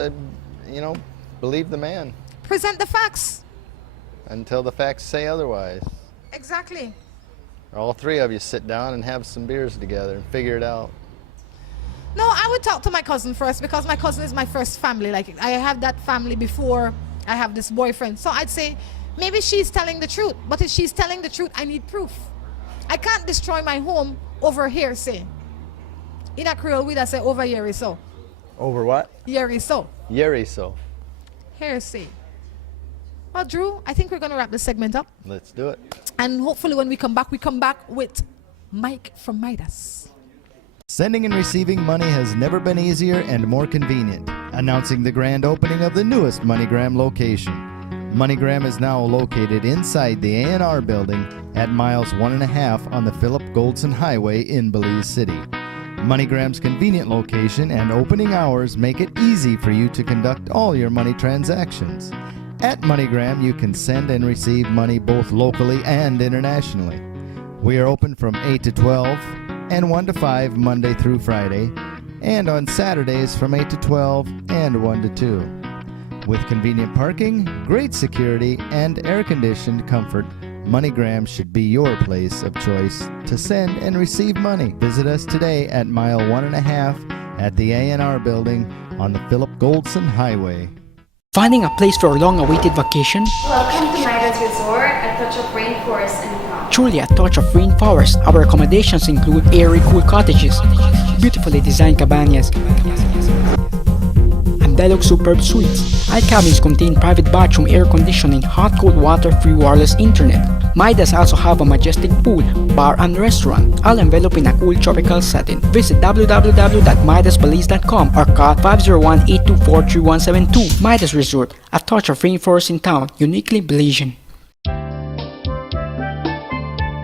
believe the man. Present the facts. Until the facts say otherwise. Exactly. All 3 of you sit down and have some beers together and figure it out. No, I would talk to my cousin first because my cousin is my first family. Like, I have that family before I have this boyfriend. So I'd say, maybe she's telling the truth. But if she's telling the truth, I need proof. I can't destroy my home over hearsay. In a Creole, we'd say over hearsay. Over what? Hearsay. Hearsay. Hearsay. Well, Drew, I think we're going to wrap this segment up. Let's do it. And hopefully when we come back with Mike from Midas. Sending and receiving money has never been easier and more convenient. Announcing the grand opening of the newest MoneyGram location. MoneyGram is now located inside the A&R building at miles 1.5 on the Philip Goldson Highway in Belize City. MoneyGram's convenient location and opening hours make it easy for you to conduct all your money transactions. At MoneyGram, you can send and receive money both locally and internationally. We are open from 8 to 12 and 1 to 5 Monday through Friday, and on Saturdays from 8 to 12 and 1 to 2. With convenient parking, great security, and air-conditioned comfort, MoneyGram should be your place of choice to send and receive money. Visit us today at mile 1.5 at the A&R building on the Philip Goldson Highway. Finding a place for a long-awaited vacation? Welcome to Midas Resort, a touch of rainforest and calm. Truly a touch of rainforest. Our accommodations include airy, cool cottages, beautifully designed cabanas, and deluxe superb suites. All cabins contain private bathroom, air conditioning, hot cold water, free wireless internet. Midas also have a majestic pool, bar and restaurant, all enveloped in a cool tropical setting. Visit www.midasbelize.com or call 501-824-3172. Midas Resort, a touch of rainforest in town, uniquely Belizean.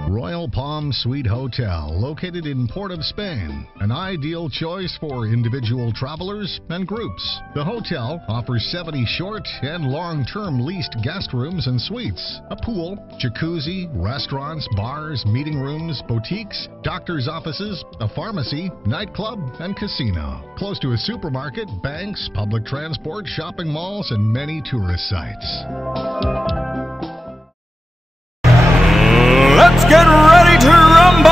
Royal Palm Suite Hotel, located in Port of Spain, an ideal choice for individual travelers and groups. The hotel offers 70 short and long-term leased guest rooms and suites, a pool, jacuzzi, restaurants, bars, meeting rooms, boutiques, doctor's offices, a pharmacy, nightclub, and casino. Close to a supermarket, banks, public transport, shopping malls, and many tourist sites. Let's get ready to rumble!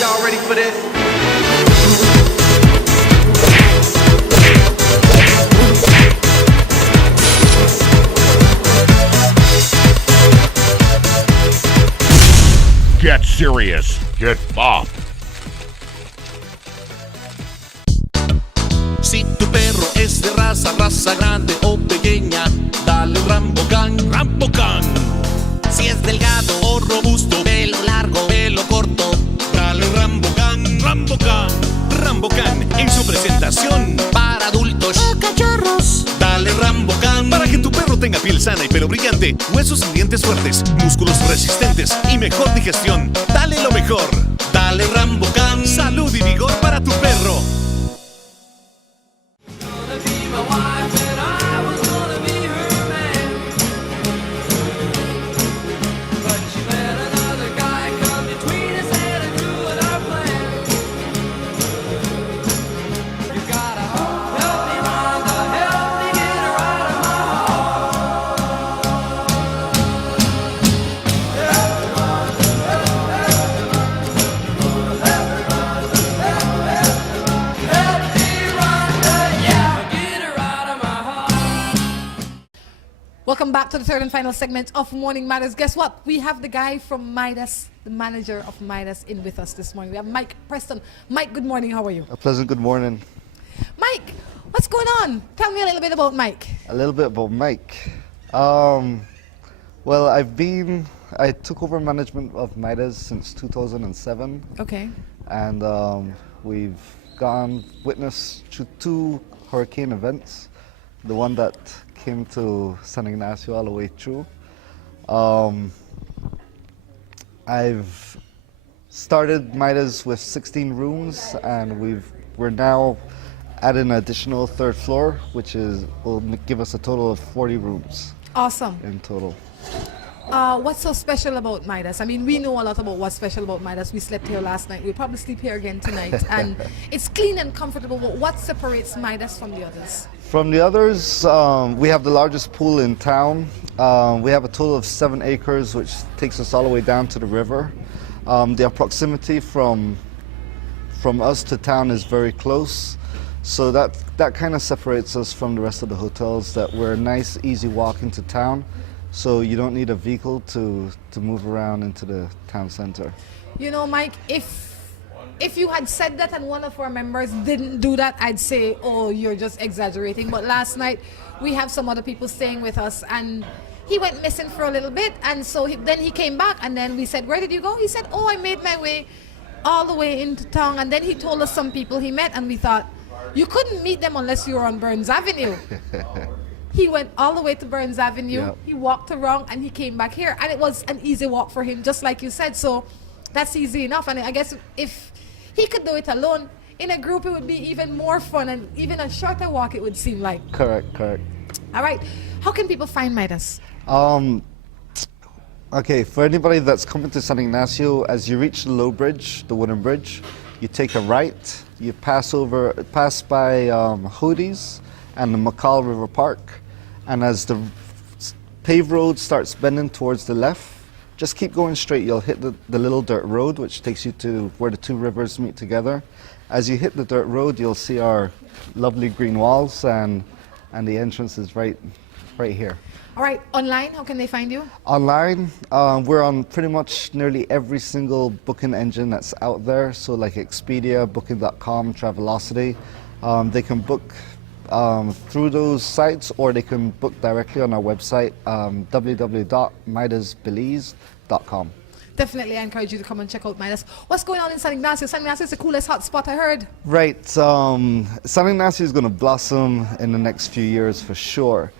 Y'all ready for this? Get serious. Get bopped. Si tu perro es de raza grande o pequeña, dale un Rambocán. Si es delgado o robusto, pelo largo, pelo corto, dale un Rambocán. Rambocán en su presentación para adultos o cachorros. Dale Rambocán para que tu perro tenga piel sana y pelo brillante, huesos y dientes fuertes, músculos resistentes y mejor digestión. Dale lo mejor. Dale Rambocán. Salud y vigor para tu perro. Welcome back to the third and final segment of Morning Matters. Guess what? We have the guy from Midas, the manager of Midas, in with us this morning. We have Mike Preston. Mike, good morning. How are you? A pleasant good morning. Mike, what's going on? Tell me a little bit about Mike. A little bit about Mike. Well, I took over management of Midas since 2007. Okay. And we've gone witness to 2 hurricane events. The one that came to San Ignacio all the way through. I've started Midas with 16 rooms, and we're now adding an additional 3rd floor, which will give us a total of 40 rooms. Awesome. In total. What's so special about Midas? I mean, we know a lot about what's special about Midas. We slept here last night. We'll probably sleep here again tonight. And it's clean and comfortable. But what separates Midas from the others? From the others, we have the largest pool in town. We have a total of 7 acres, which takes us all the way down to the river. The proximity from us to town is very close. So that kind of separates us from the rest of the hotels, that we're a nice, easy walk into town, so you don't need a vehicle to move around into the town center. You know, Mike, if you had said that and one of our members didn't do that, I'd say, oh, you're just exaggerating. But last night, we have some other people staying with us, and he went missing for a little bit, and so then he came back, and then we said, where did you go? He said, oh, I made my way all the way into town, and then he told us some people he met, and we thought, you couldn't meet them unless you were on Burns Avenue. He went all the way to Burns Avenue, Yep. he walked around, and he came back here, and it was an easy walk for him, just like you said, so that's easy enough. And I guess if he could do it alone, in a group it would be even more fun, and even a shorter walk it would seem like. Correct. All right, how can people find Midas? Okay, for anybody that's coming to San Ignacio, as you reach the low bridge, the wooden bridge, you take a right, you pass by Hoodies and the McCall River Park, and as the paved road starts bending towards the left, just keep going straight. You'll hit the little dirt road, which takes you to where the two rivers meet together. As you hit the dirt road, you'll see our lovely green walls, and the entrance is right here. All right, online, how can they find you? Online, we're on pretty much nearly every single booking engine that's out there. So like Expedia, Booking.com, Travelocity. They can book through those sites, or they can book directly on our website, www.midasbelize.com. Definitely, I encourage you to come and check out Midas. What's going on in San Ignacio? San Ignacio is the coolest hot spot, I heard. Right, San Ignacio is going to blossom in the next few years for sure.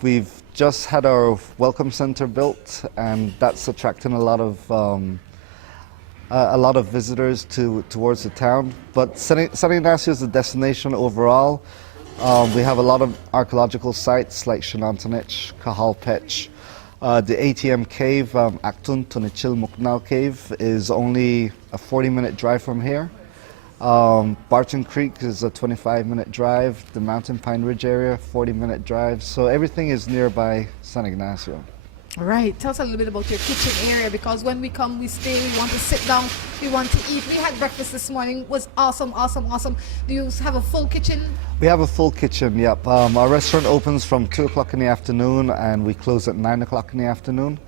We've just had our welcome center built, and that's attracting a lot of visitors towards the town. But San Ignacio is a destination overall. We have a lot of archaeological sites like Shenantonich, Cahalpech. The ATM cave, Actun Tunichil Muknal cave, is only a 40-minute drive from here. Barton Creek is a 25-minute drive. The Mountain Pine Ridge area, 40-minute drive. So everything is nearby San Ignacio. All right, tell us a little bit about your kitchen area, because when we come, we stay, we want to sit down, we want to eat. We had breakfast this morning, it was awesome. Do you have a full kitchen? We have a full kitchen, yep. Our restaurant opens from 2 o'clock in the afternoon, and we close at 9 o'clock in the afternoon.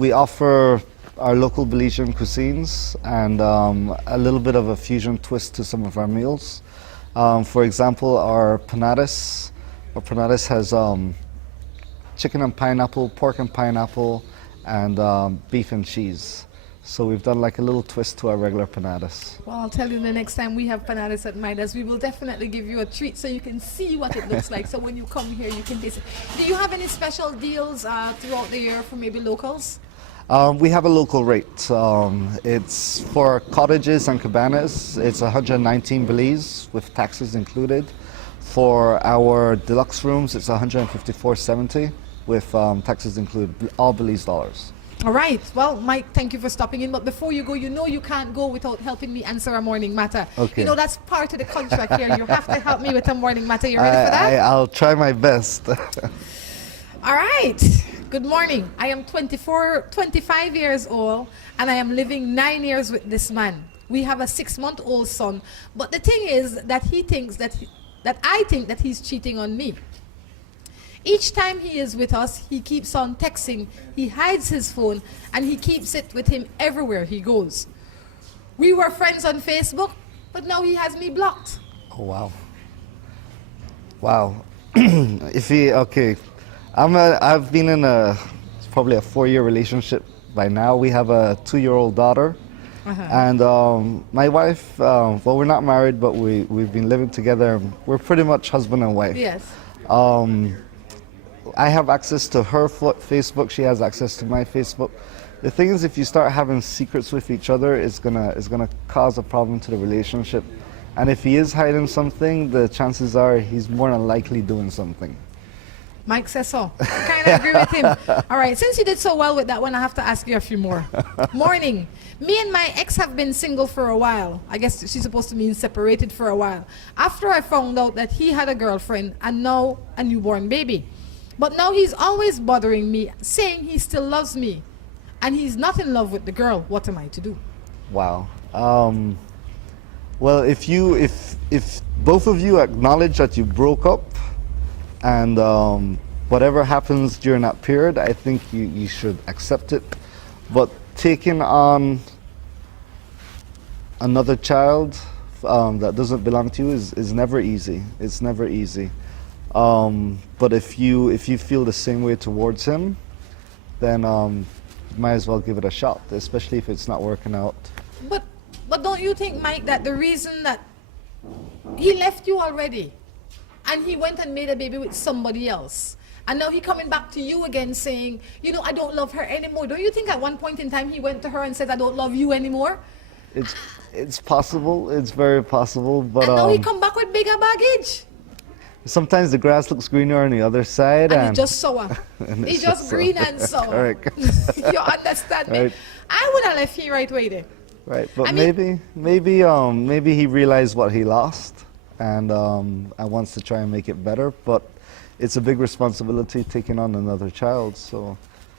We offer our local Belizean cuisines and a little bit of a fusion twist to some of our meals. For example, our panadas. Our panadas has chicken and pineapple, pork and pineapple, and beef and cheese. So we've done like a little twist to our regular panadas. Well, I'll tell you the next time we have panadas at Midas, we will definitely give you a treat so you can see what it looks like. So when you come here, you can taste it. Do you have any special deals throughout the year for maybe locals? We have a local rate. It's for cottages and cabanas. It's 119 Belize with taxes included. For our deluxe rooms, it's 154.70 with taxes included, all Belize dollars. All right. Well, Mike, thank you for stopping in. But before you go, you know you can't go without helping me answer a morning matter. Okay. You know, that's part of the contract here. You have to help me with a morning matter. You ready for that? I'll try my best. All right. Good morning. I am 25 years old, and I am living 9 years with this man. We have a 6-month-old son. But the thing is that he thinks that I think that he's cheating on me. Each time he is with us, he keeps on texting, he hides his phone, and he keeps it with him everywhere he goes. We were friends on Facebook, but now he has me blocked. Oh, wow. Wow. I've been in probably a 4-year relationship by now. We have a 2-year-old daughter. And my wife, well, we're not married, but we've been living together. We're pretty much husband and wife. Yes. I have access to her Facebook. She has access to my Facebook. The thing is, if you start having secrets with each other, it's gonna cause a problem to the relationship. And if he is hiding something, the chances are he's more than likely doing something. Mike says so. I kind of agree with him. All right, since you did so well with that one, I have to ask you a few more. Morning. Me and my ex have been single for a while. I guess she's supposed to mean separated for a while. After I found out that he had a girlfriend and now a newborn baby. But now he's always bothering me, saying he still loves me. And he's not in love with the girl. What am I to do? Wow. Well, if both of you acknowledge that you broke up, and whatever happens during that period, I think you should accept it. But taking on another child that doesn't belong to you is never easy. It's never easy. But if you feel the same way towards him, then you might as well give it a shot, especially if it's not working out. But don't you think, Mike, that the reason that he left you already and he went and made a baby with somebody else, and now he coming back to you again saying, you know, I don't love her anymore. Don't you think at one point in time he went to her and said, I don't love you anymore? It's possible. It's very possible. But and now he come back with bigger baggage. Sometimes the grass looks greener on the other side. And he just sour. He's just green and sour. Correct. You understand me? Right. I would have left him right way there. Right, but maybe he realized what he lost, and wants to try and make it better. But it's a big responsibility taking on another child. So,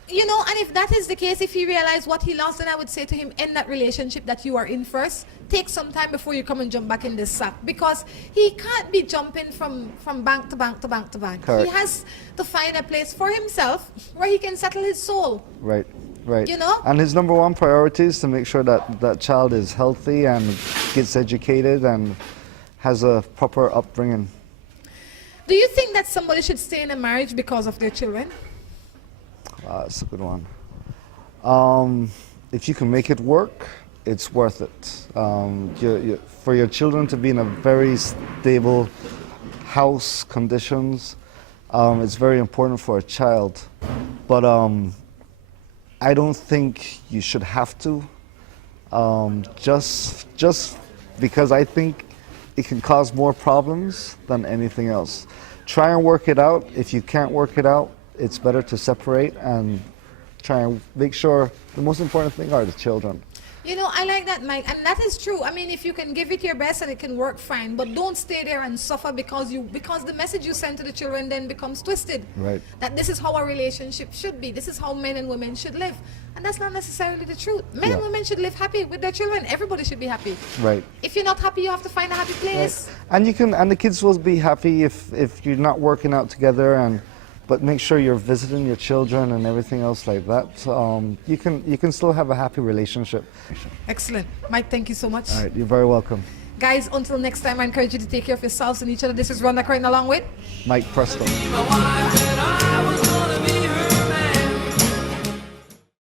you know, and if that is the case, if he realized what he lost, then I would say to him, end that relationship that you are in first. Take some time before you come and jump back in this sack, because he can't be jumping from bank to bank to bank to bank. Correct. He has to find a place for himself where he can settle his soul. Right. Right. You know? And his number one priority is to make sure that that child is healthy and gets educated and has a proper upbringing. Do you think that somebody should stay in a marriage because of their children? That's a good one. If you can make it work, it's worth it. For your children to be in a very stable house conditions, it's very important for a child. But I don't think you should have to, just because I think it can cause more problems than anything else. Try and work it out. If you can't work it out, it's better to separate and try and make sure the most important thing are the children. You know, I like that, Mike, and that is true. I mean, if you can give it your best and it can work, fine, but don't stay there and suffer because the message you send to the children then becomes twisted. Right. That this is how a relationship should be. This is how men and women should live. And that's not necessarily the truth. Men and women should live happy with their children. Everybody should be happy. Right. If you're not happy, you have to find a happy place. Right. And the kids will be happy if you're not working out together, but make sure you're visiting your children and everything else like that. You can still have a happy relationship. Excellent. Mike, thank you so much. All right, you're very welcome. Guys, until next time, I encourage you to take care of yourselves and each other. This is Rhonda Crichton along with Mike Preston.